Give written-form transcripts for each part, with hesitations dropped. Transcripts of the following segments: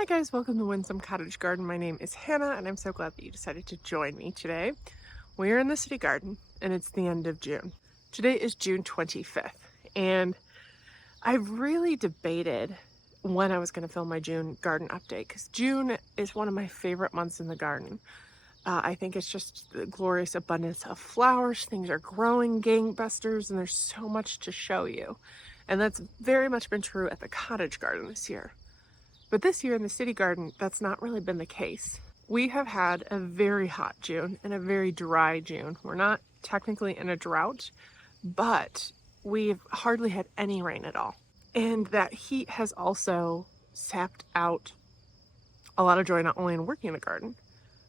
Hi guys, welcome to Windsome Cottage Garden. My name is Hannah and I'm so glad that you decided to join me today. We're in the city garden and it's the end of June. Today is June 25th and I really debated when I was going to film my June garden update because June is one of my favorite months in the garden. I think it's just the glorious abundance of flowers. Things are growing gangbusters and there's so much to show you. And that's very much been true at the cottage garden this year. But this year in the city garden, that's not really been the case. We have had a very hot June and a very dry June. We're not technically in a drought, but we've hardly had any rain at all. And that heat has also sapped out a lot of joy, not only in working in the garden,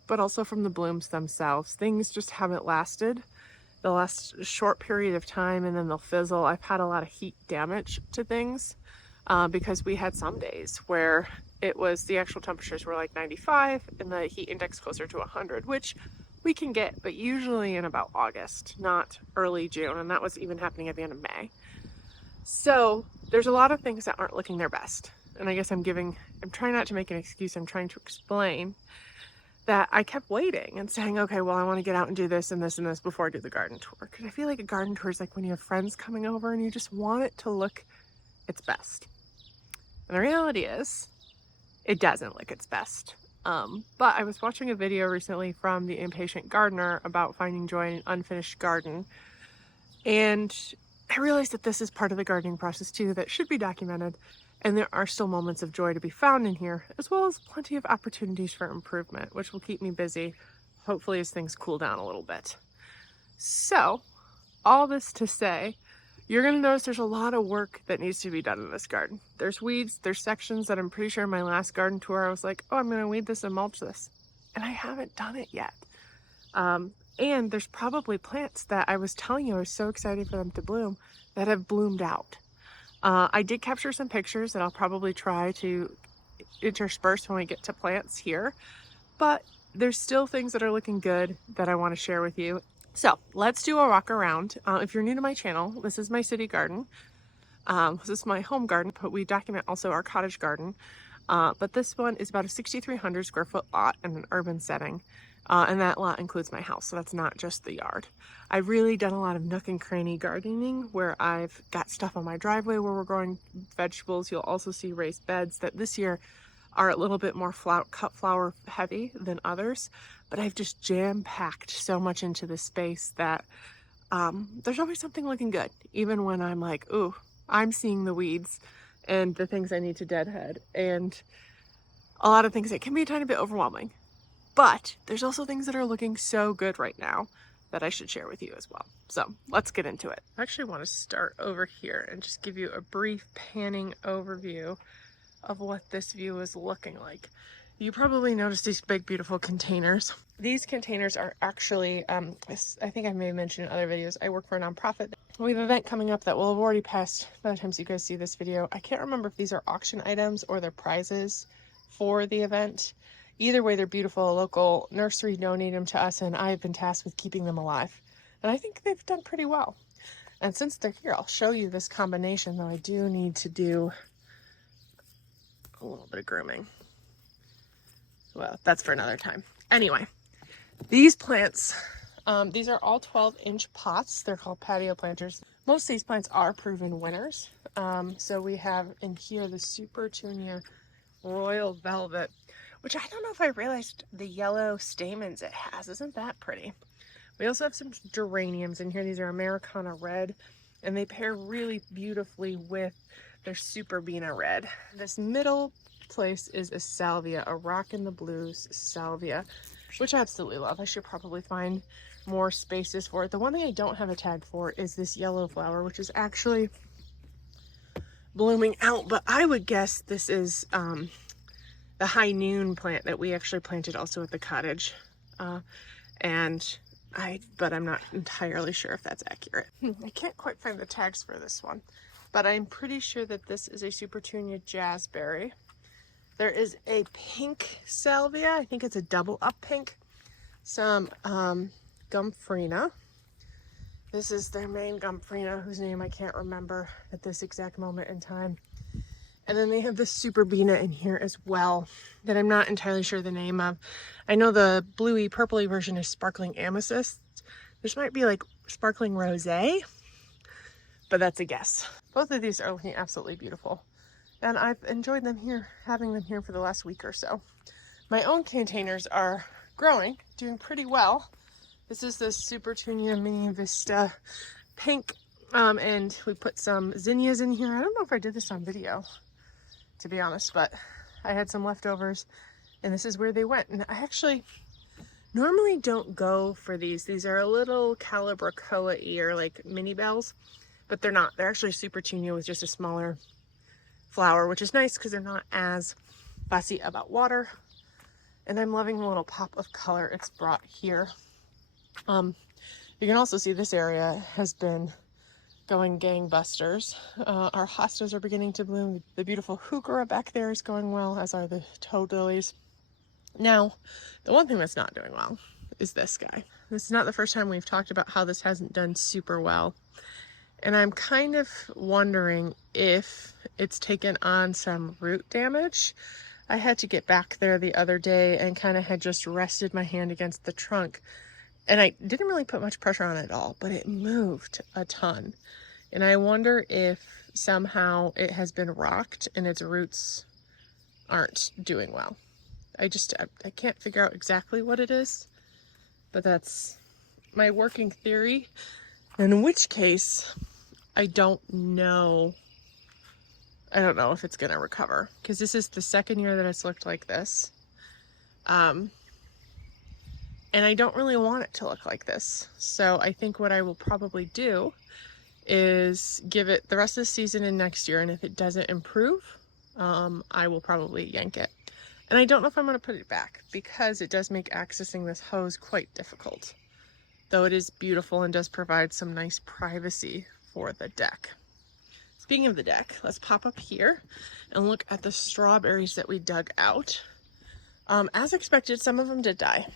but also from the blooms themselves. Things just haven't lasted. They'll last a short period of time and then they'll fizzle. I've had a lot of heat damage to things. Because we had some days where the actual temperatures were like 95 and the heat index closer to 100, which we can get, but usually in about August, not early June. And that was even happening at the end of May. So there's a lot of things that aren't looking their best. And I guess I'm trying not to make an excuse. I'm trying to explain that I kept waiting and saying, okay, well, I want to get out and do this and this and this before I do the garden tour. Because I feel like a garden tour is like when you have friends coming over and you just want it to look its best. And the reality is, it doesn't look its best. But I was watching a video recently from The Impatient Gardener about finding joy in an unfinished garden. And I realized that this is part of the gardening process too that should be documented. And there are still moments of joy to be found in here, as well as plenty of opportunities for improvement, which will keep me busy, hopefully as things cool down a little bit. So, all this to say, you're going to notice there's a lot of work that needs to be done in this garden. There's weeds, there's sections that I'm pretty sure in my last garden tour I was like, oh, I'm going to weed this and mulch this. And I haven't done it yet. And there's probably plants that I was telling you I was so excited for them to bloom that have bloomed out. I did capture some pictures that I'll probably try to intersperse when we get to plants here. But there's still things that are looking good that I want to share with you. So let's do a walk around. If you're new to my channel, this is my city garden. This is my home garden, but we document also our cottage garden. But this one is about a 6,300 square foot lot in an urban setting. And that lot includes my house, so that's not just the yard. I've really done a lot of nook and cranny gardening where I've got stuff on my driveway where we're growing vegetables. You'll also see raised beds that this year are a little bit more cut flower heavy than others, but I've just jam-packed so much into this space that there's always something looking good, even when I'm like, ooh, I'm seeing the weeds and the things I need to deadhead and a lot of things that can be a tiny bit overwhelming. But there's also things that are looking so good right now that I should share with you as well. So let's get into it. I actually want to start over here and just give you a brief panning overview of what this view is looking like. You probably noticed these big, beautiful containers. These containers are actually, I think I may have mentioned in other videos, I work for a nonprofit. We have an event coming up that will have already passed by the time you guys see this video. I can't remember if these are auction items or they're prizes for the event. Either way, they're beautiful. A local nursery donated them to us and I've been tasked with keeping them alive. And I think they've done pretty well. And since they're here, I'll show you this combination, though I do need to do a little bit of grooming. Well, that's for another time. Anyway, these plants, these are all 12-inch pots. They're called Patio Planters. Most of these plants are proven winners. So we have in here the Super Tunia Royal Velvet, which I don't know if I realized the yellow stamens it has. Isn't that pretty? We also have some geraniums in here. These are Americana Red, and they pair really beautifully with their Super Bina Red. This middle place is a salvia, a rock in the blues salvia, which I absolutely love. I should probably find more spaces for it. The one thing I don't have a tag for is this yellow flower, which is actually blooming out, but I would guess this is the high noon plant that we actually planted also at the cottage. But I'm not entirely sure if that's accurate. I can't quite find the tags for this one, but I'm pretty sure that this is a Super Tunia Jazzberry. There is a pink salvia. I think it's a double up pink. Some Gumfrina. This is their main Gumfrina, whose name I can't remember at this exact moment in time. And then they have this super Bina in here as well that I'm not entirely sure the name of. I know the bluey purpley version is sparkling amethyst. This might be like sparkling rosé, but that's a guess. Both of these are looking absolutely beautiful. And I've enjoyed them here, having them here for the last week or so. My own containers are growing, doing pretty well. This is the Super Tunia Mini Vista Pink, and we put some zinnias in here. I don't know if I did this on video, to be honest, but I had some leftovers, and this is where they went. And I actually normally don't go for these. These are a little Calibrachoa-y, or like mini bells, but they're not. They're actually Super Tunia with just a smaller flower, which is nice because they're not as fussy about water. And I'm loving the little pop of color it's brought here. You can also see this area has been going gangbusters. Our hostas are beginning to bloom. The beautiful heuchera back there is going well, as are the toad lilies. Now, the one thing that's not doing well is this guy. This is not the first time we've talked about how this hasn't done super well. And I'm kind of wondering if it's taken on some root damage. I had to get back there the other day and kind of had just rested my hand against the trunk. And I didn't really put much pressure on it at all, but it moved a ton. And I wonder if somehow it has been rocked and its roots aren't doing well. I can't figure out exactly what it is, but that's my working theory. In which case, I don't know if it's gonna recover, because this is the second year that it's looked like this. And I don't really want it to look like this. So I think what I will probably do is give it the rest of the season and next year, and if it doesn't improve, I will probably yank it. And I don't know if I'm going to put it back, because it does make accessing this hose quite difficult, though it is beautiful and does provide some nice privacy for the deck. Speaking of the deck, let's pop up here and look at the strawberries that we dug out. As expected, some of them did die,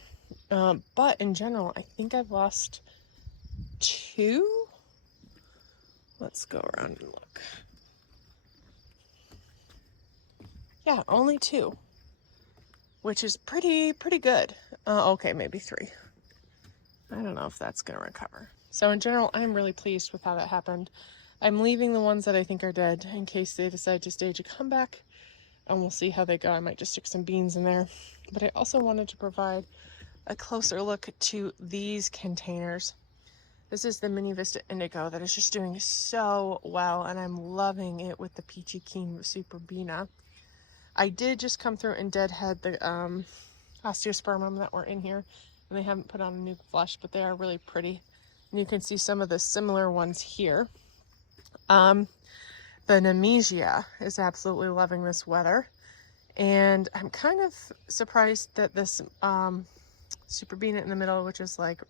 but in general, I think I've lost 2. Let's go around and look. Yeah, only 2, which is pretty good. Okay, maybe 3. I don't know if that's gonna recover. So in general, I'm really pleased with how that happened. I'm leaving the ones that I think are dead in case they decide to stage a comeback, and we'll see how they go. I might just stick some beans in there. But I also wanted to provide a closer look to these containers. This is the Mini Vista Indigo that is just doing so well, and I'm loving it with the Peachy Keen Super Bina. I did just come through and deadhead the osteospermum that were in here, and they haven't put on a new flush, but they are really pretty. And you can see some of the similar ones here. The Nemesia is absolutely loving this weather, and I'm kind of surprised that this Super Bina in the middle, which is like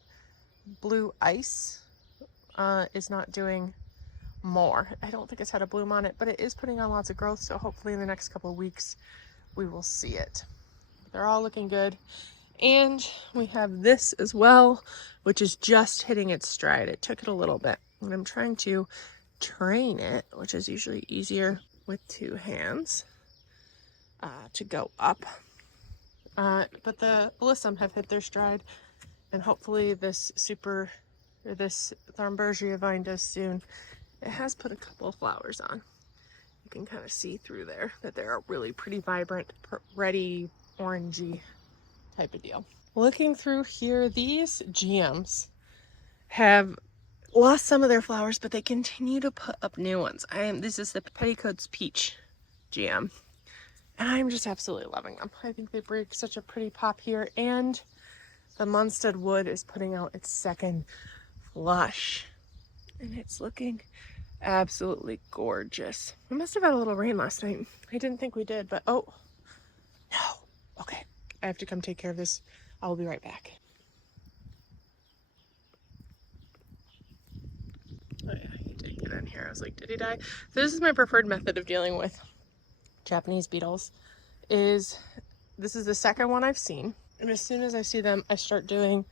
blue ice, is not doing more. I don't think it's had a bloom on it, but it is putting on lots of growth, so hopefully in the next couple of weeks we will see it. They're all looking good. And we have this as well, which is just hitting its stride. It took it a little bit, and I'm trying to train it, which is usually easier with 2 hands, to go up. But the alyssum have hit their stride, and hopefully this Thornbergia vine does soon. It has put a couple of flowers on. You can kind of see through there that they're a really pretty vibrant, ready orangey type of deal. Looking through here, these GMs have lost some of their flowers, but they continue to put up new ones. This is the Petticoats Peach GM, and I'm just absolutely loving them. I think they bring such a pretty pop here, and the Munstead Wood is putting out its second flush, and it's looking absolutely gorgeous. We must have had a little rain last night. I didn't think we did, but oh no. Okay, I have to come take care of this. I'll be right back. Oh yeah, he did get in here. I was like, did he die? So this is my preferred method of dealing with Japanese beetles. This is the second one I've seen, and as soon as I see them, I start doing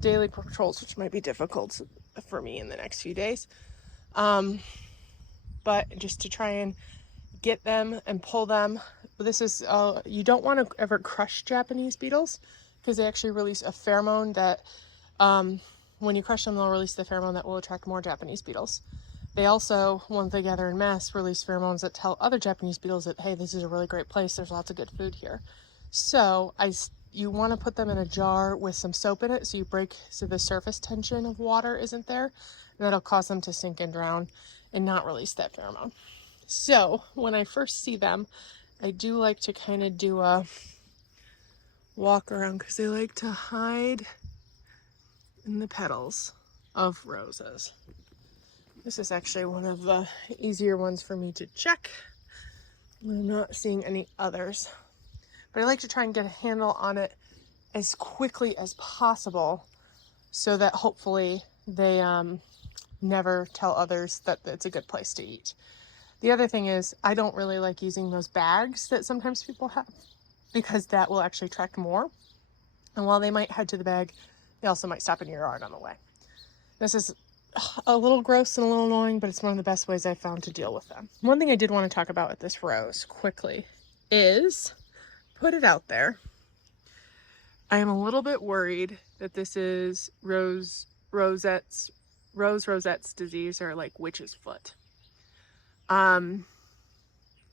daily patrols, which might be difficult for me in the next few days. But just to try and get them and pull them. This is, you don't want to ever crush Japanese beetles because they actually release a pheromone that, when you crush them, they'll release the pheromone that will attract more Japanese beetles. They also, when they gather in mass, release pheromones that tell other Japanese beetles that, hey, this is a really great place. There's lots of good food here. So you want to put them in a jar with some soap in it so the surface tension of water isn't there. And that'll cause them to sink and drown and not release that pheromone. So when I first see them, I do like to kind of do a walk around because they like to hide in the petals of roses. This is actually one of the easier ones for me to check. I'm not seeing any others, but I like to try and get a handle on it as quickly as possible so that hopefully they never tell others that it's a good place to eat. The other thing is, I don't really like using those bags that sometimes people have because that will actually attract more. And while they might head to the bag, they also might stop in your yard on the way. This is a little gross and a little annoying, but it's one of the best ways I've found to deal with them. One thing I did want to talk about with this rose quickly is, put it out there, I am a little bit worried that this is Rosette's disease, or like witch's foot.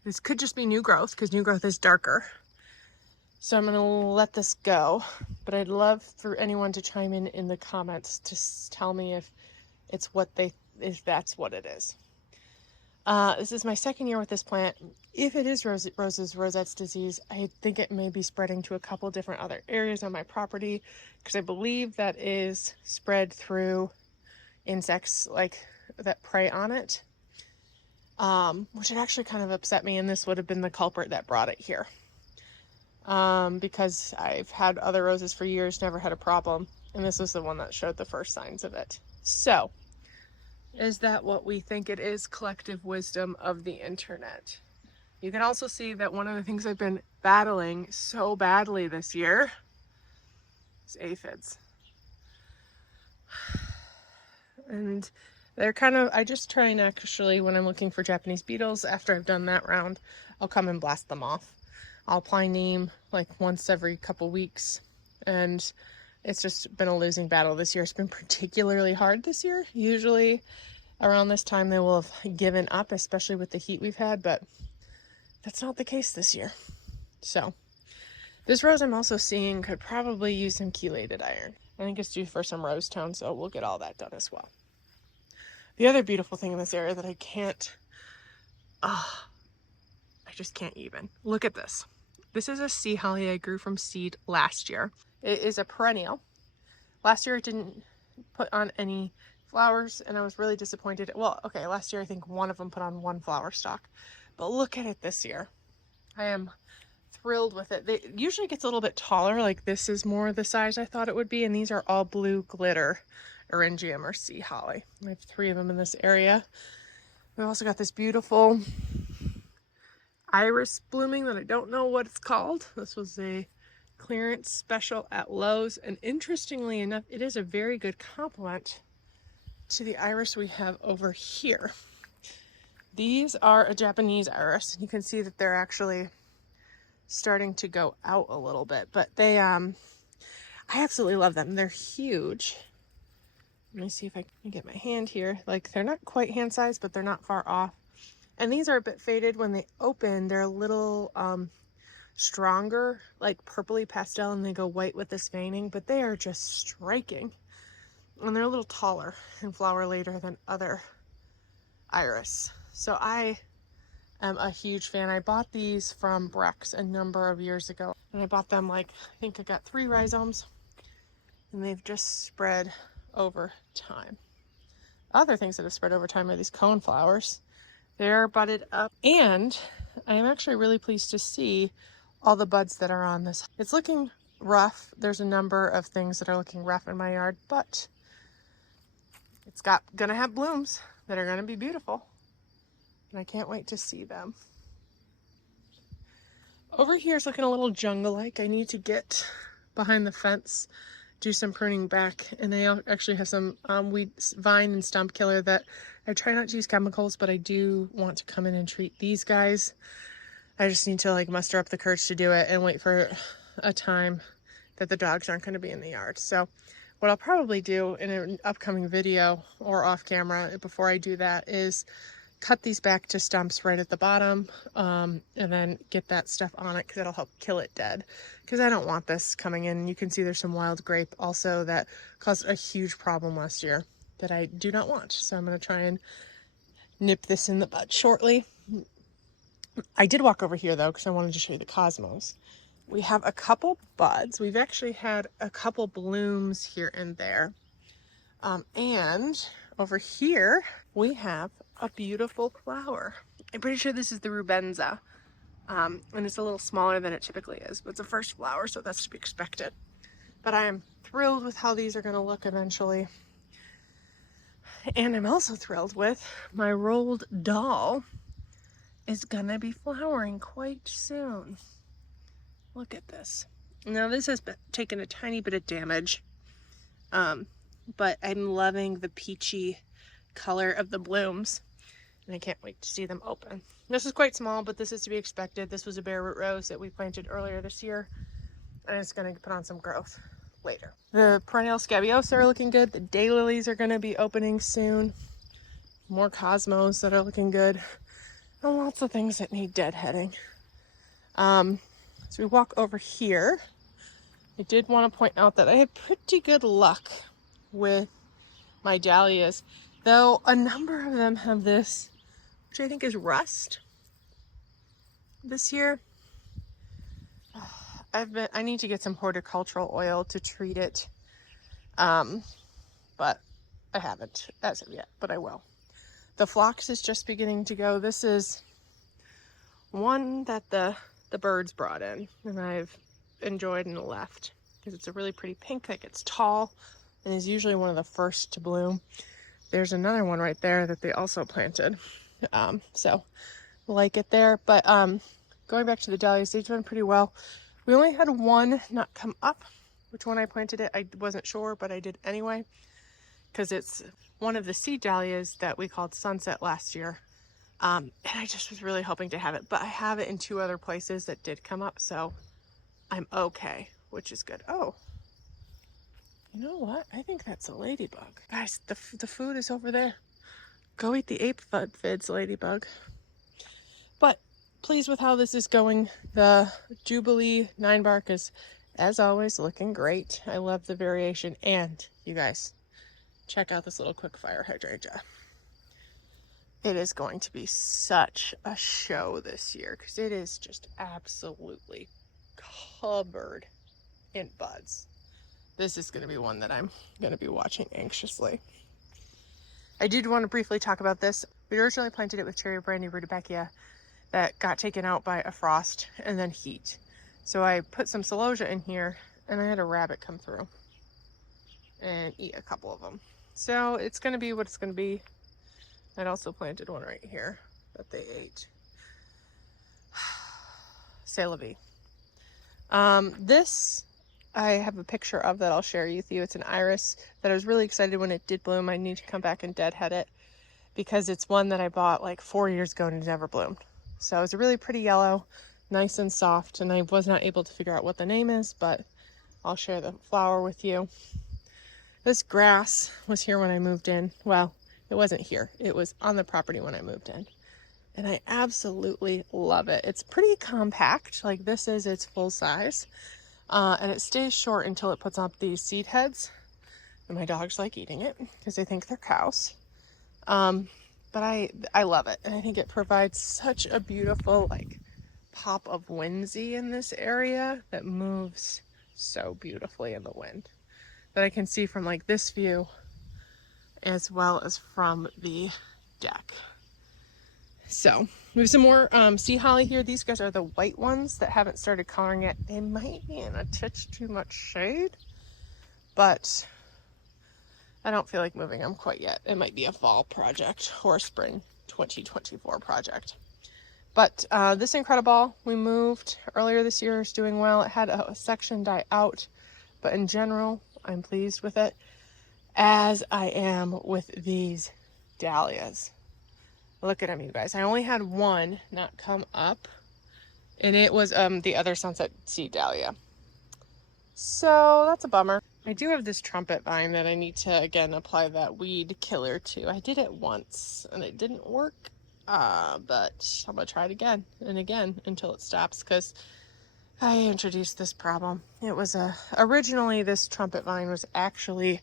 This could just be new growth because new growth is darker. So I'm going to let this go, but I'd love for anyone to chime in the comments to tell me if that's what it is. This is my second year with this plant. If it is Rosette's disease, I think it may be spreading to a couple different other areas on my property because I believe that is spread through insects like that prey on it. Which had actually kind of upset me, and this would have been the culprit that brought it here. Because I've had other roses for years, never had a problem, and this was the one that showed the first signs of it. So, is that what we think it is? Collective wisdom of the internet. You can also see that one of the things I've been battling so badly this year is aphids. And they're kind of, I just try and actually, when I'm looking for Japanese beetles, after I've done that round, I'll come and blast them off. I'll apply neem like once every couple weeks, and it's just been a losing battle this year. It's been particularly hard this year. Usually around this time they will have given up, especially with the heat we've had, but that's not the case this year. So this rose I'm also seeing could probably use some chelated iron. I think it's due for some rose tone, so we'll get all that done as well. The other beautiful thing in this area that I just can't even. Look at this. This is a sea holly I grew from seed last year. It is a perennial. Last year it didn't put on any flowers, and I was really disappointed. Well, okay, last year I think one of them put on one flower stalk, but look at it this year. I am thrilled with it. It usually gets a little bit taller, like this is more the size I thought it would be, and these are all blue glitter Eryngium or sea holly. I have 3 of them in this area. We've also got this beautiful iris blooming that I don't know what it's called. This was a clearance special at Lowe's, and interestingly enough, it is a very good complement to the iris we have over here. These are a Japanese iris, and you can see that they're actually starting to go out a little bit, but they I absolutely love them. They're huge. Let me see if I can get my hand here. Like, they're not quite hand size, but they're not far off. And these are a bit faded. When they open, they're a little stronger, like purpley pastel, and they go white with this veining, but they are just striking. And they're a little taller and flower later than other iris. So I am a huge fan. I bought these from Brex a number of years ago, and I bought them I think I got 3 rhizomes, and they've just spread over time. Other things that have spread over time are these coneflowers. They're budded up, and I am actually really pleased to see all the buds that are on this. It's looking rough. There's a number of things that are looking rough in my yard, but it's gonna have blooms that are gonna be beautiful, and I can't wait to see them. Over here is looking a little jungle-like. I need to get behind the fence do some pruning back. And I actually have some weed, vine and stump killer that I try not to use chemicals, but I do want to come in and treat these guys. I just need to like muster up the courage to do it and wait for a time that the dogs aren't going to be in the yard. So what I'll probably do in an upcoming video or off camera before I do that is cut these back to stumps right at the bottom, and then get that stuff on it because it'll help kill it dead, because I don't want this coming in. You can see there's some wild grape also that caused a huge problem last year that I do not want. So I'm going to try and nip this in the bud shortly. I did walk over here though because I wanted to show you the cosmos. We have a couple buds. We've actually had a couple blooms here and there. And over here we have a beautiful flower. I'm pretty sure this is the rubenza. And it's a little smaller than it typically is, but it's a first flower, so that's to be expected. But I am thrilled with how these are going to look eventually. And I'm also thrilled with my rolled doll is going to be flowering quite soon. Look at this. Now this has taken a tiny bit of damage, but I'm loving the peachy color of the blooms, and I can't wait to see them open. This is quite small, but this is to be expected. This was a bare root rose that we planted earlier this year, and it's going to put on some growth later. The perennial scabiosa are looking good. The daylilies are going to be opening soon. More cosmos that are looking good, and lots of things that need deadheading. So we walk over here. I did want to point out that I had pretty good luck with my dahlias, though a number of them have this, which I think is rust this year. I need to get some horticultural oil to treat it, but I haven't as of yet, but I will. The phlox is just beginning to go. This is one that the birds brought in, and I've enjoyed and left because it's a really pretty pink that gets tall and is usually one of the first to bloom. There's another one right there that they also planted, so like it there. But going back to the dahlias, they've done pretty well. We only had one not come up. Which one I planted it, I wasn't sure, but I did anyway, because it's one of the seed dahlias that we called Sunset last year. And I just was really hoping to have it, but I have it in 2 other places that did come up, so I'm okay, which is good. Oh, you know what? I think that's a ladybug. Guys, the food is over there. Go eat the aphids, ladybug. But pleased with how this is going. The Jubilee 9-bark is, as always, looking great. I love the variation. And you guys, check out this little quick fire hydrangea. It is going to be such a show this year because it is just absolutely covered in buds. This is going to be one that I'm going to be watching anxiously. I did want to briefly talk about this. We originally planted it with cherry brandy rudbeckia that got taken out by a frost and then heat. So I put some celosia in here, and I had a rabbit come through and eat a couple of them. So it's going to be what it's going to be. I'd also planted one right here that they ate. C'est la vie. This I have a picture of that I'll share with you. It's an iris that I was really excited when it did bloom. I need to come back and deadhead it because it's one that I bought like 4 years ago and it never bloomed. So it's a really pretty yellow, nice and soft, and I was not able to figure out what the name is, but I'll share the flower with you. This grass was here when I moved in. Well, it wasn't here. It was on the property when I moved in. And I absolutely love it. It's pretty compact. Like this is its full size. And it stays short until it puts up these seed heads. And my dogs like eating it because they think they're cows. But I love it. And I think it provides such a beautiful like pop of whimsy in this area that moves so beautifully in the wind. That I can see from like this view as well as from the deck. So we have some more sea holly here. These guys are the white ones that haven't started coloring yet. They might be in a touch too much shade, but I don't feel like moving them quite yet. It might be a fall project or a spring 2024 project. But this Incredible we moved earlier this year is doing well. It had a section die out, but in general, I'm pleased with it, as I am with these dahlias. Look at them, you guys. I only had one not come up, and it was the other sunset sea dahlia. So that's a bummer. I do have this trumpet vine that I need to, again, apply that weed killer to. I did it once, and it didn't work, but I'm going to try it again and again until it stops, because I introduced this problem. It was originally this trumpet vine was actually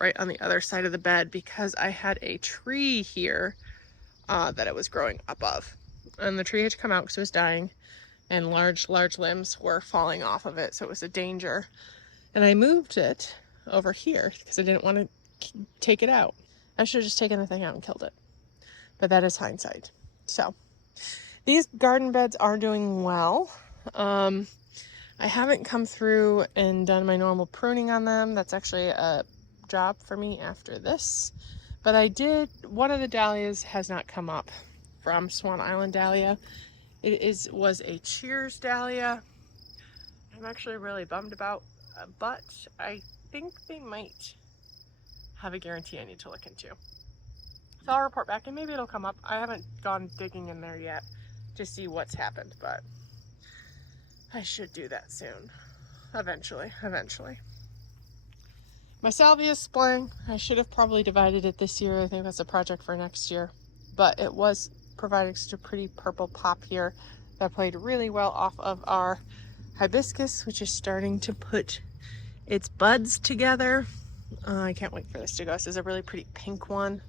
right on the other side of the bed, because I had a tree here that it was growing above, and the tree had to come out because it was dying, and large limbs were falling off of it, so it was a danger. And I moved it over here because I didn't want to take it out. I should have just taken the thing out and killed it, but that is hindsight. So these garden beds are doing well. I haven't come through and done my normal pruning on them. That's actually a job for me after this. But I did, one of the dahlias has not come up from Swan Island Dahlia. It was a Cheers dahlia. I'm actually really bummed about, but I think they might have a guarantee I need to look into. So I'll report back, and maybe it'll come up. I haven't gone digging in there yet to see what's happened, but I should do that soon. Eventually. My salvia is splaying. I should have probably divided it this year. I think that's a project for next year. But it was providing such a pretty purple pop here that played really well off of our hibiscus, which is starting to put its buds together. I can't wait for this to go. This is a really pretty pink one.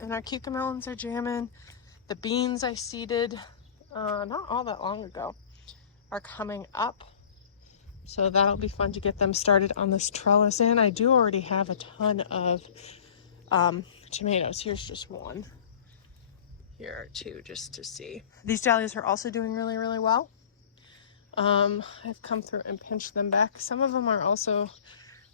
And our cucamelons are jamming. The beans I seeded not all that long ago are coming up. So that'll be fun to get them started on this trellis. And I do already have a ton of tomatoes. Here's just one. Here are two, just to see. These dahlias are also doing really, really well. I've come through and pinched them back. Some of them are also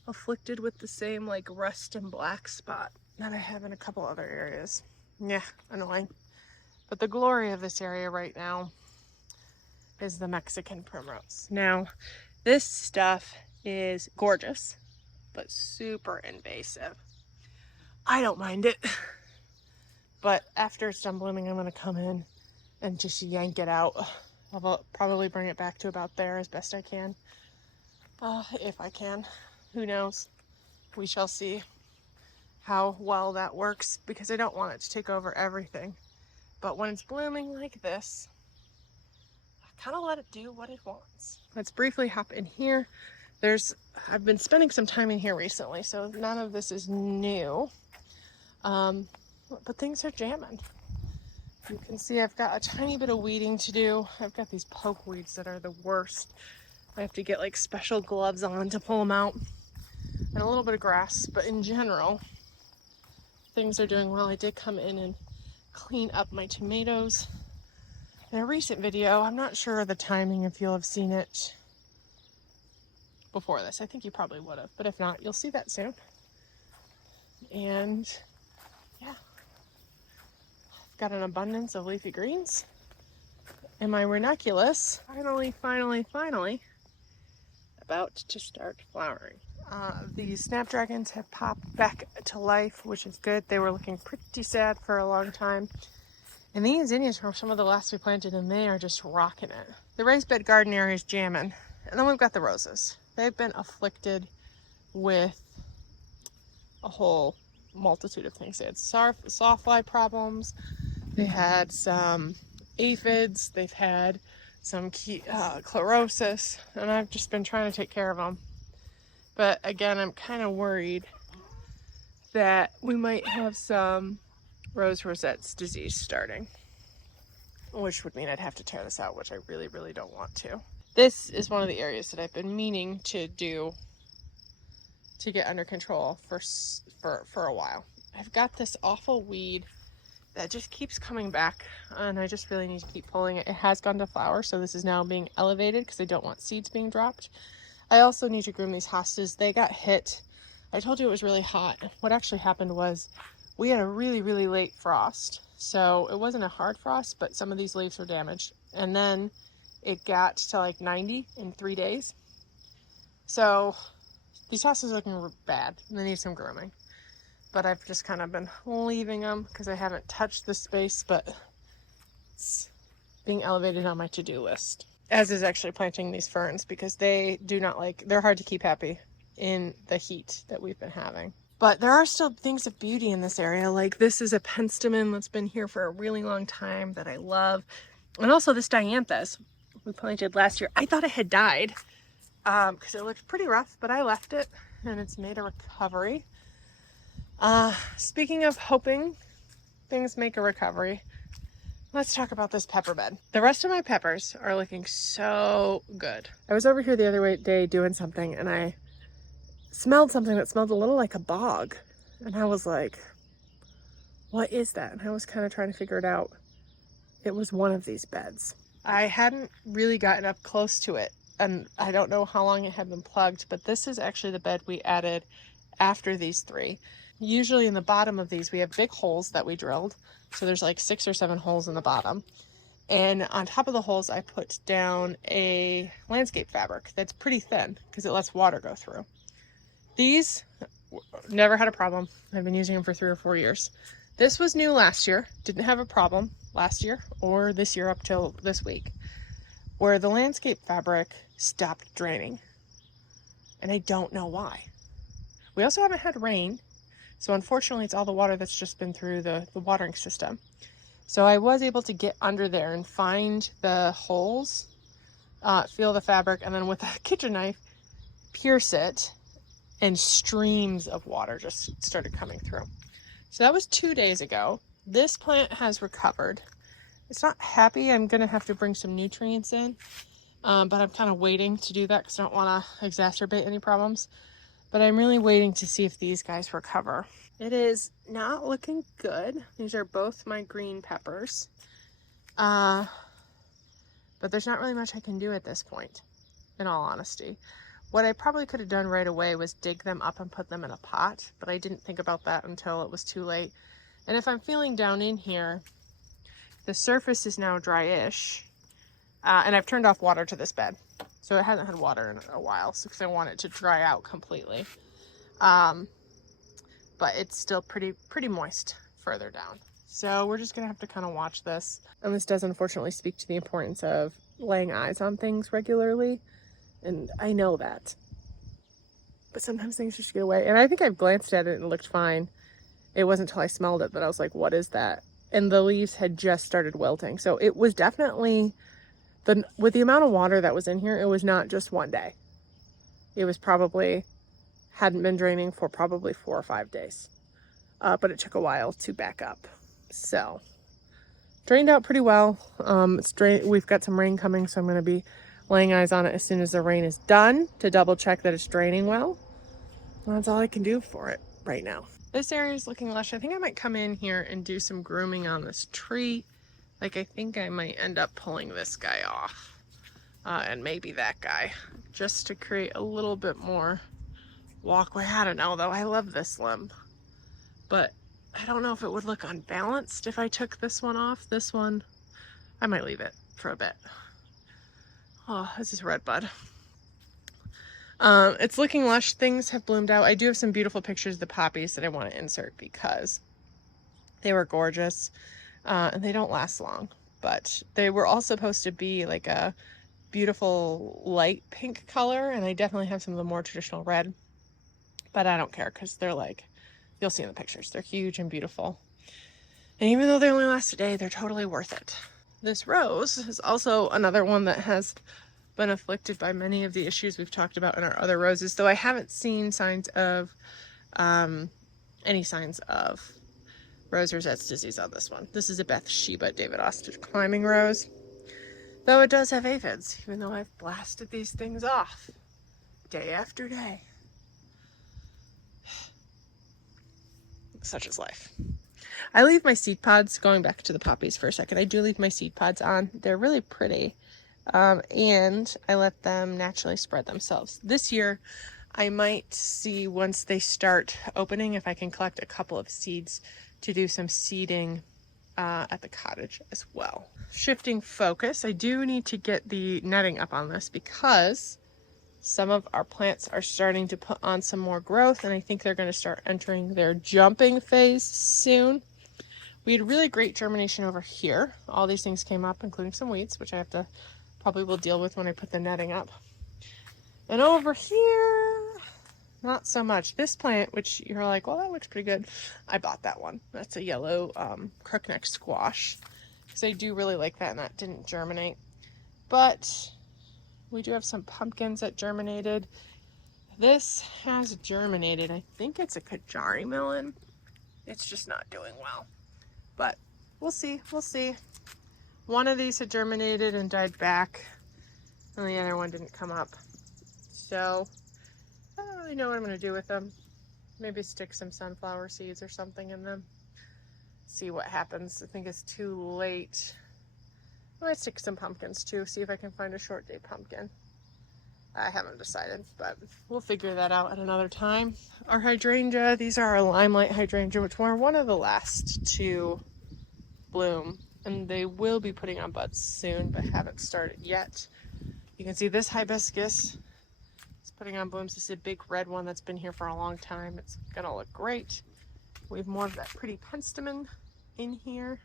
afflicted with the same like rust and black spot that I have in a couple other areas. Yeah, annoying. But the glory of this area right now is the Mexican primrose. Now, this stuff is gorgeous, but super invasive. I don't mind it, but after it's done blooming, I'm gonna come in and just yank it out. I'll probably bring it back to about there as best I can. If I can, who knows? We shall see how well that works, because I don't want it to take over everything. But when it's blooming like this, I kind of let it do what it wants. Let's briefly hop in here. I've been spending some time in here recently, so none of this is new. But things are jamming. You can see I've got a tiny bit of weeding to do. I've got these poke weeds that are the worst. I have to get like special gloves on to pull them out. And a little bit of grass, but in general, things are doing well. I did come in and clean up my tomatoes in a recent video. I'm not sure of the timing if you'll have seen it before this. I think you probably would have, but if not, you'll see that soon. And yeah, I've got an abundance of leafy greens. And my ranunculus, finally, about to start flowering. The snapdragons have popped back to life, which is good. They were looking pretty sad for a long time. And these zinnias were some of the last we planted, and they are just rocking it. The raised bed garden area is jamming. And then we've got the roses. They've been afflicted with a whole multitude of things. They had sawfly problems. They had some aphids. They've had some chlorosis. And I've just been trying to take care of them. But again, I'm kind of worried that we might have some rose rosettes disease starting, which would mean I'd have to tear this out, which I really, really don't want to. This is one of the areas that I've been meaning to do to get under control for a while. I've got this awful weed that just keeps coming back, and I just really need to keep pulling it. It has gone to flower, so this is now being elevated because I don't want seeds being dropped. I also need to groom these hostas. They got hit. I told you it was really hot. What actually happened was we had a really, really late frost. So it wasn't a hard frost, but some of these leaves were damaged. And then it got to like 90 in 3 days. So These hostas are looking bad. They need some grooming. But I've just kind of been leaving them because I haven't touched the space, but it's being elevated on my to-do list. As is actually planting these ferns because they do not like, they're hard to keep happy in the heat that we've been having. But there are still things of beauty in this area. Like this is a penstemon that's been here for a really long time that I love. And also this dianthus we planted last year. I thought it had died because it looked pretty rough, but I left it and it's made a recovery. Speaking of hoping things make a recovery, let's talk about this pepper bed. The rest of my peppers are looking so good. I was over here the other day doing something and I smelled something that smelled a little like a bog. And I was like, what is that? And I was kind of trying to figure it out. It was one of these beds. I hadn't really gotten up close to it and I don't know how long it had been plugged, but this is actually the bed we added after these three. Usually in the bottom of these, we have big holes that we drilled. So there's like 6 or 7 holes in the bottom. And on top of the holes, I put down a landscape fabric that's pretty thin because it lets water go through. These never had a problem. I've been using them for 3 or 4 years. This was new last year. Didn't have a problem last year or this year up till this week, where the landscape fabric stopped draining. And I don't know why. We also haven't had rain. So unfortunately, it's all the water that's just been through the watering system. So I was able to get under there and find the holes, feel the fabric, and then with a kitchen knife, pierce it, and streams of water just started coming through. So that was 2 days ago. This plant has recovered. It's not happy. I'm going to have to bring some nutrients in, but I'm kind of waiting to do that because I don't want to exacerbate any problems. But I'm really waiting to see if these guys recover. It is not looking good. These are both my green peppers. But there's not really much I can do at this point, in all honesty. What I probably could have done right away was dig them up and put them in a pot, but I didn't think about that until it was too late. And if I'm feeling down in here, the surface is now dryish, and I've turned off water to this bed. So it hasn't had water in a while, because I want it to dry out completely. But it's still pretty moist further down. So we're just gonna have to kind of watch this. And this does unfortunately speak to the importance of laying eyes on things regularly. And I know that. But sometimes things just get away. And I think I've glanced at it and it looked fine. It wasn't until I smelled it that I was like, what is that? And the leaves had just started wilting. So it was definitely, with the amount of water that was in here, it was not just one day. It was probably, hadn't been draining for probably 4 or 5 days. But it took a while to back up. So, drained out pretty well. We've got some rain coming, so I'm going to be laying eyes on it as soon as the rain is done to double check that it's draining well. That's all I can do for it right now. This area is looking lush. I think I might come in here and do some grooming on this tree. Like, I think I might end up pulling this guy off. And maybe that guy. Just to create a little bit more walkway. I don't know, though. I love this limb. But I don't know if it would look unbalanced if I took this one off. This one, I might leave it for a bit. Oh, this is red bud. It's looking lush. Things have bloomed out. I do have some beautiful pictures of the poppies that I want to insert because they were gorgeous. And they don't last long. But they were all supposed to be like a beautiful light pink color. And I definitely have some of the more traditional red. But I don't care because they're like, you'll see in the pictures, they're huge and beautiful. And even though they only last a day, they're totally worth it. This rose is also another one that has been afflicted by many of the issues we've talked about in our other roses, though I haven't seen signs of any signs of rose rosette's disease on this one. This is a Bathsheba David Ostrich climbing rose, though it does have aphids, even though I've blasted these things off day after day. Such is life. I leave my seed pods, going back to the poppies for a second, I do leave my seed pods on. They're really pretty. And I let them naturally spread themselves. This year, I might see once they start opening if I can collect a couple of seeds to do some seeding at the cottage as well. Shifting focus, I do need to get the netting up on this because Some of our plants are starting to put on some more growth, and I think they're going to start entering their jumping phase soon. We had really great germination over here. All these things came up, including some weeds, which I have to probably will deal with when I put the netting up. And over here, not so much. This plant, which you're like, well, that looks pretty good. I bought that one. That's a yellow crookneck squash, because I do really like that, and that didn't germinate. But we do have some pumpkins that germinated. This has germinated. I think it's a Kajari melon. It's just not doing well. But we'll see. We'll see. One of these had germinated and died back, and the other one didn't come up. So I don't really know what I'm going to do with them. Maybe stick some sunflower seeds or something in them. See what happens. I think it's too late. I might stick some pumpkins too. See if I can find a short day pumpkin. I haven't decided, but we'll figure that out at another time. Our hydrangea, these are our limelight hydrangea, which were one of the last to bloom, and they will be putting on buds soon, but haven't started yet. You can see this hibiscus is putting on blooms. This is a big red one that's been here for a long time. It's gonna look great. We have more of that pretty penstemon in here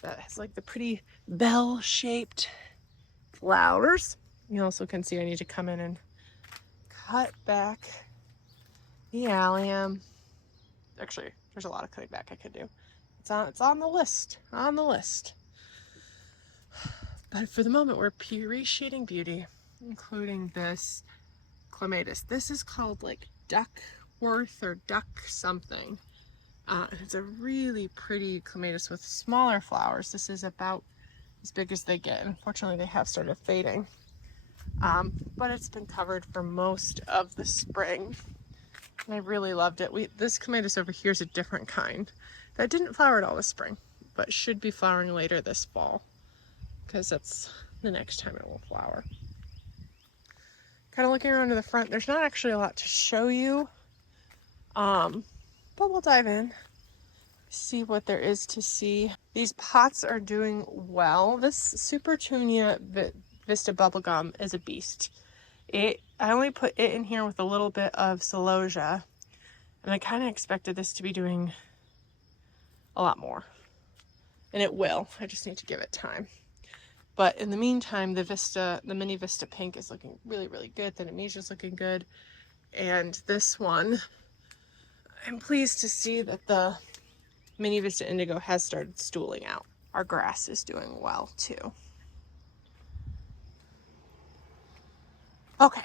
that has like the pretty bell-shaped flowers. You also can see I need to come in and cut back the allium. Actually, there's a lot of cutting back I could do. It's on the list, But for the moment, we're appreciating beauty, including this clematis. This is called like Duckworth or Duck something. It's a really pretty clematis with smaller flowers. This is about as big as they get. Unfortunately, they have started fading. But it's been covered for most of the spring, and I really loved it. This clematis over here is a different kind that didn't flower at all this spring, but should be flowering later this fall, because that's the next time it will flower. Kind of looking around to the front, there's not actually a lot to show you, but we'll dive in, see what there is to see. These pots are doing well. This Supertunia Vista bubblegum is a beast. I only put it in here with a little bit of celosia, and I kind of expected this to be doing a lot more, and it will. I just need to give it time. But in the meantime, the mini Vista pink is looking really, really good. The Nemesia's looking good, and this one, I'm pleased to see that the mini Vista indigo has started stooling out. Our grass is doing well too. Okay,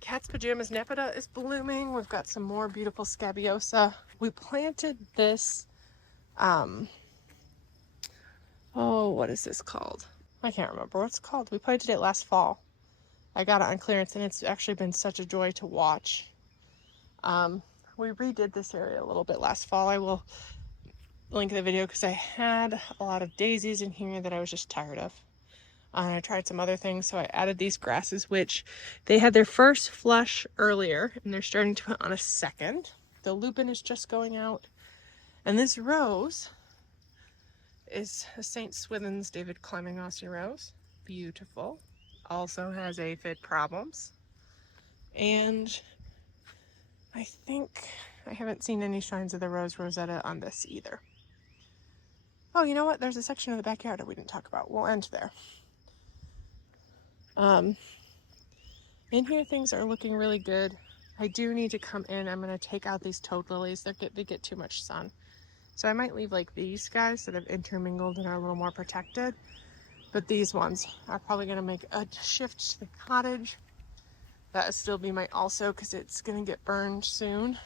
Cat's Pajamas Nepeta is blooming. We've got some more beautiful Scabiosa. We planted this, what is this called? I can't remember what it's called. We planted it last fall. I got it on clearance, and it's actually been such a joy to watch. We redid this area a little bit last fall. I will link the video because I had a lot of daisies in here that I was just tired of. I tried some other things, so I added these grasses, which they had their first flush earlier, and they're starting to put on a second. The lupin is just going out, and this rose is a St. Swithin's David Climbing Austin rose. Beautiful. Also has aphid problems, and I think I haven't seen any signs of the rose rosetta on this either. Oh, you know what? There's a section of the backyard that we didn't talk about. We'll end there. In here things are looking really good. I do need to come in. I'm going to take out these toad lilies. They get too much sun. So I might leave like these guys that have intermingled and are a little more protected. But these ones are probably going to make a shift to the cottage. That will still be my also, because it's going to get burned soon.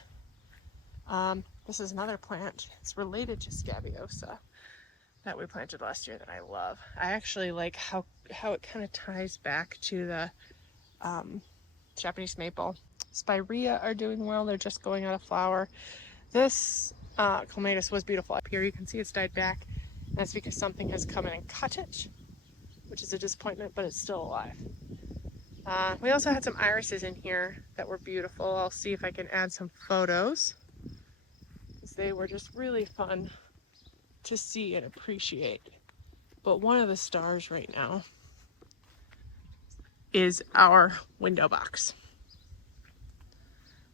This is another plant. It's related to Scabiosa that we planted last year that I love. I actually like how it kind of ties back to the Japanese maple. Spirea are doing well. They're just going out of flower. This clematis was beautiful. Up here you can see it's died back. That's because something has come in and cut it, which is a disappointment, but it's still alive. We also had some irises in here that were beautiful. I'll see if I can add some photos, because they were just really fun to see and appreciate. But one of the stars right now is our window box.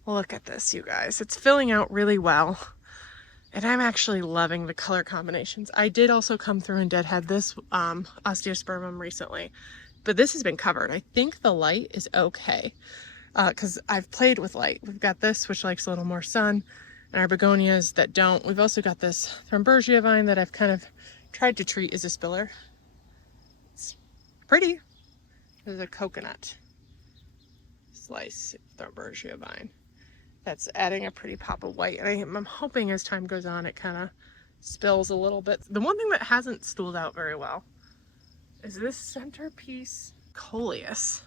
Look at this, you guys. It's filling out really well. And I'm actually loving the color combinations. I did also come through and deadhead this osteospermum recently, but this has been covered. I think the light is okay because I've played with light. We've got this, which likes a little more sun, and our begonias that don't. We've also got this Thromburgia vine that I've kind of tried to treat as a spiller. It's pretty. There's a coconut slice Thromburgia vine that's adding a pretty pop of white, and I'm hoping as time goes on it kind of spills a little bit. The one thing that hasn't stooled out very well is this centerpiece coleus.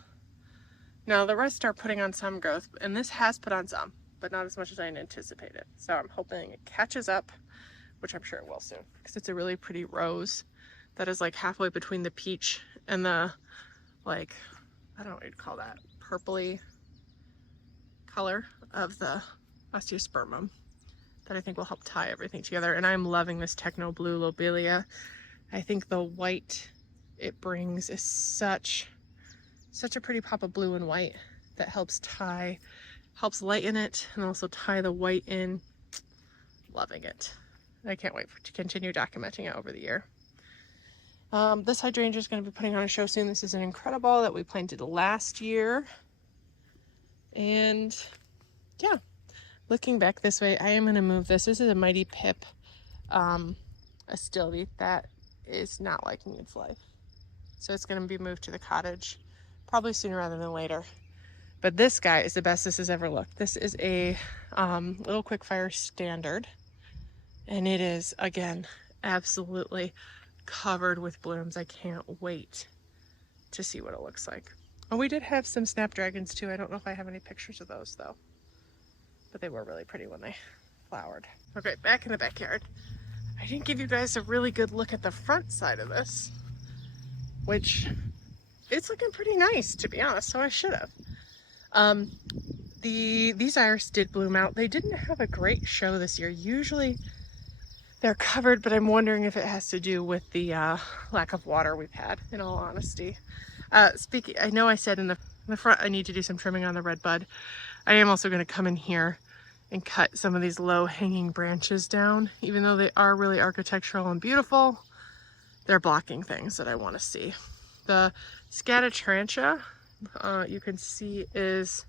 Now the rest are putting on some growth, and this has put on some, but not as much as I anticipated. So I'm hoping it catches up, which I'm sure it will soon, because it's a really pretty rose that is like halfway between the peach and the, like, I don't know what you'd call that, purpley color of the osteospermum that I think will help tie everything together. And I'm loving this techno blue lobelia. I think the white it brings is such a pretty pop of blue and white that helps lighten it and also tie the white in. Loving it. I can't wait to continue documenting it over the year. This hydrangea is going to be putting on a show soon. This is an incredible that we planted last year. And yeah, looking back this way, I am going to move this. This is a mighty pip astilbe that is not liking its life. So it's going to be moved to the cottage probably sooner rather than later. But this guy is the best this has ever looked. This is a little quickfire standard. And it is, again, absolutely covered with blooms. I can't wait to see what it looks like. Oh, we did have some snapdragons too. I don't know if I have any pictures of those though, but they were really pretty when they flowered. Okay, back in the backyard. I didn't give you guys a really good look at the front side of this, which it's looking pretty nice, to be honest, so I should have. These iris did bloom out. They didn't have a great show this year. Usually they're covered, but I'm wondering if it has to do with the lack of water we've had, in all honesty. Speaking, I know I said in the front I need to do some trimming on the red bud. I am also going to come in here and cut some of these low hanging branches down. Even though they are really architectural and beautiful, they're blocking things that I want to see. The Scatotrantia, you can see is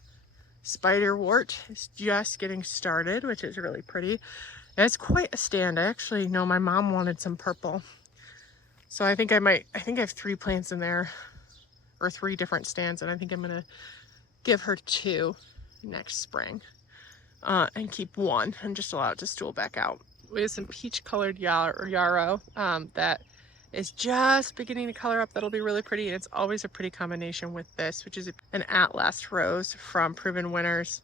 spiderwort. It's just getting started, which is really pretty. And it's quite a stand. I actually know my mom wanted some purple. So I think I have 3 plants in there, or 3 different stands, and I think I'm gonna give her 2 next spring and keep 1 and just allow it to stool back out. We have some peach colored yarrow that is just beginning to color up. That'll be really pretty, and it's always a pretty combination with this, which is an Atlas rose from Proven Winners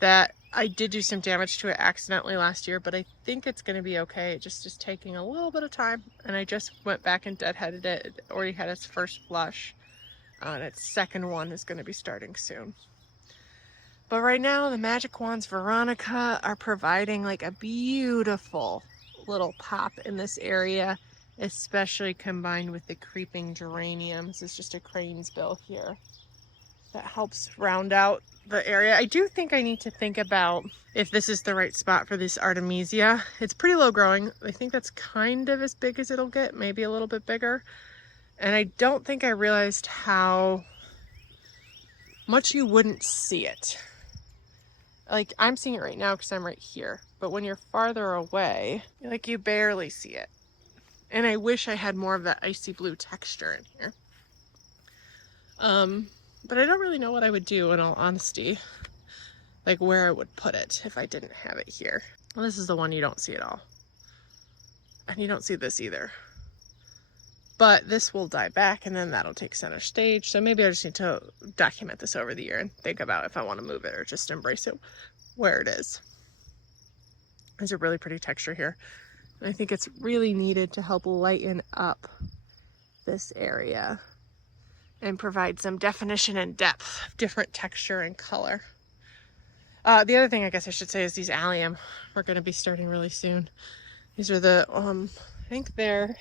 that I did do some damage to it accidentally last year, but I think it's going to be okay. It just is taking a little bit of time, and I just went back and deadheaded it. It already had its first flush, and its second one is going to be starting soon. But right now, the Magic Wands Veronica are providing like a beautiful little pop in this area, especially combined with the creeping geranium. This is just a crane's bill here that helps round out the area. I do think I need to think about if this is the right spot for this Artemisia. It's pretty low growing. I think that's kind of as big as it'll get, maybe a little bit bigger. And I don't think I realized how much you wouldn't see it. Like, I'm seeing it right now because I'm right here, but when you're farther away, like, you barely see it. And I wish I had more of that icy blue texture in here. But I don't really know what I would do, in all honesty, like where I would put it if I didn't have it here. Well, this is the one you don't see at all. And you don't see this either. But this will die back, and then that'll take center stage. So maybe I just need to document this over the year and think about if I want to move it or just embrace it where it is. There's a really pretty texture here. And I think it's really needed to help lighten up this area and provide some definition and depth, different texture and color. The other thing I guess I should say is these allium are going to be starting really soon. These are the, I think they're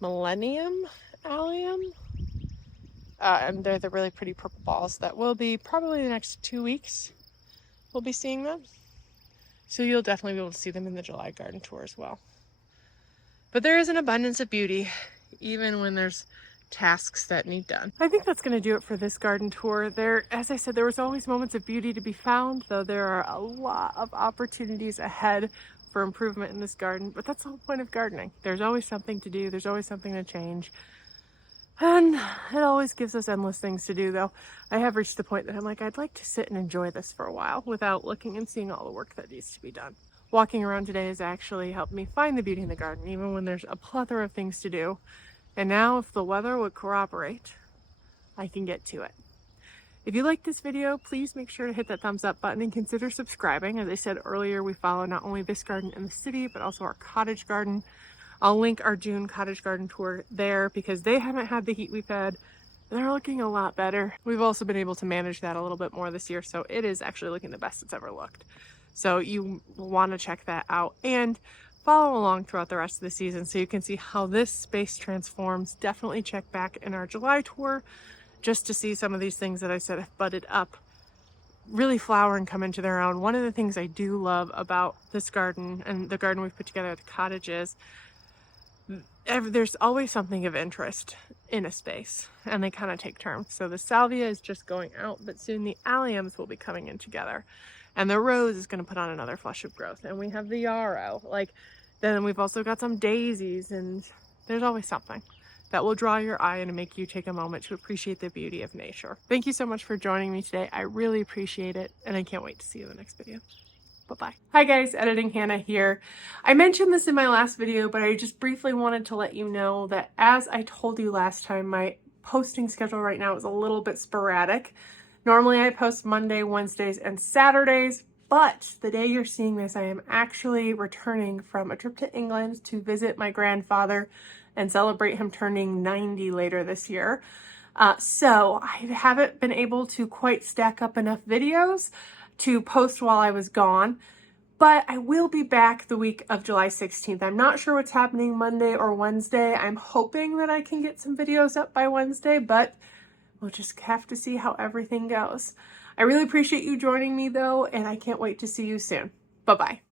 Millennium allium. And they're the really pretty purple balls that will be probably the next 2 weeks. We'll be seeing them. So you'll definitely be able to see them in the July garden tour as well. But there is an abundance of beauty, even when there's tasks that need done. I think that's going to do it for this garden tour. As I said, there was always moments of beauty to be found, though there are a lot of opportunities ahead for improvement in this garden. But that's the whole point of gardening. There's always something to do. There's always something to change. And it always gives us endless things to do, though. I have reached the point that I'm like, I'd like to sit and enjoy this for a while without looking and seeing all the work that needs to be done. Walking around today has actually helped me find the beauty in the garden, even when there's a plethora of things to do. And now, if the weather would cooperate, I can get to it. If you like this video, please make sure to hit that thumbs up button and consider subscribing. As I said earlier, we follow not only this garden in the city, but also our cottage garden. I'll link our June cottage garden tour there because they haven't had the heat we've had. They're looking a lot better. We've also been able to manage that a little bit more this year, so it is actually looking the best it's ever looked. So you want to check that out and follow along throughout the rest of the season so you can see how this space transforms. Definitely check back in our July tour just to see some of these things that I said have budded up, really flower and come into their own. One of the things I do love about this garden and the garden we've put together at the cottage is there's always something of interest in a space, and they kind of take turns. So the salvia is just going out, but soon the alliums will be coming in together, and the rose is going to put on another flush of growth, and we have the yarrow. Then we've also got some daisies, and there's always something that will draw your eye and make you take a moment to appreciate the beauty of nature. Thank you so much for joining me today. I really appreciate it, and I can't wait to see you in the next video. Bye-bye. Hi guys, Editing Hannah here. I mentioned this in my last video, but I just briefly wanted to let you know that as I told you last time, my posting schedule right now is a little bit sporadic. Normally I post Monday, Wednesdays, and Saturdays, but the day you're seeing this, I am actually returning from a trip to England to visit my grandfather and celebrate him turning 90 later this year. So I haven't been able to quite stack up enough videos to post while I was gone, but I will be back the week of July 16th. I'm not sure what's happening Monday or Wednesday. I'm hoping that I can get some videos up by Wednesday, but we'll just have to see how everything goes. I really appreciate you joining me though, and I can't wait to see you soon. Bye-bye.